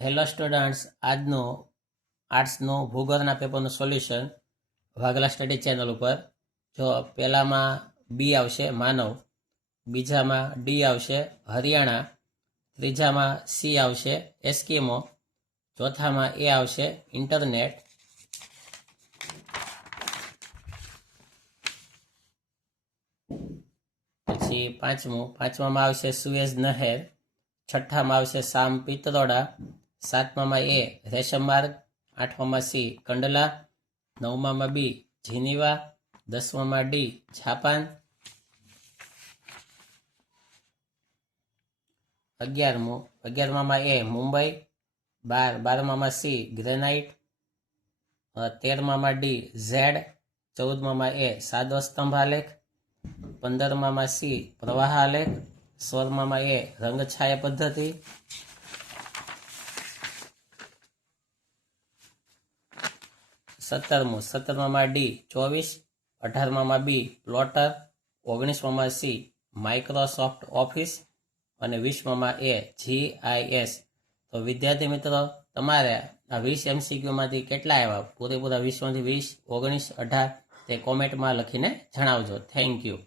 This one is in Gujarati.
હેલો સ્ટુડન્ટ્સ, આજનો આર્ટ્સનો ભૂગોળના પેપરનું સોલ્યુશન વાઘલા સ્ટડી ચેનલ ઉપર. જો પહેલામાં બી આવશે માનવ, બીજામાં ડી આવશે હરિયાણા, ત્રીજામાં સી આવશે એસ્કિમો, ચોથામાં એ આવશે ઇન્ટરનેટ, પછી પાંચમામાં આવશે સુએઝ નહેર, છઠ્ઠામાં આવશે સામ પિત્તરોડા, સાતમામાં એ રેશમ માર્ગ, આઠમામાં સી કંડલા, નવમામાં બી જીનીવા, દસમામાં ડી જાપાન, 11મામાં એ મુંબઈ, બારમામાં સી ગ્રેનાઇટ, 13મામાં ડી ઝેડ, 14મામાં એ સાદો સ્તંભ આલેખ, 15મામાં સી પ્રવાહ આલેખ, 16મામાં એ રંગછાયા પદ્ધતિ, 17મામાં ડી 24, 18મામાં બી પ્લોટર, 19મામાં સી માઇક્રોસોફ્ટ ઓફિસ અને 20મામાં એ GIS. તો વિદ્યાર્થી મિત્રો, તમારે આ 20 MCQમાંથી કેટલા આવ્યા પૂરેપૂરા 20માંથી 20, 19, 18 તે કોમેન્ટમાં લખીને જણાવજો. Thank you.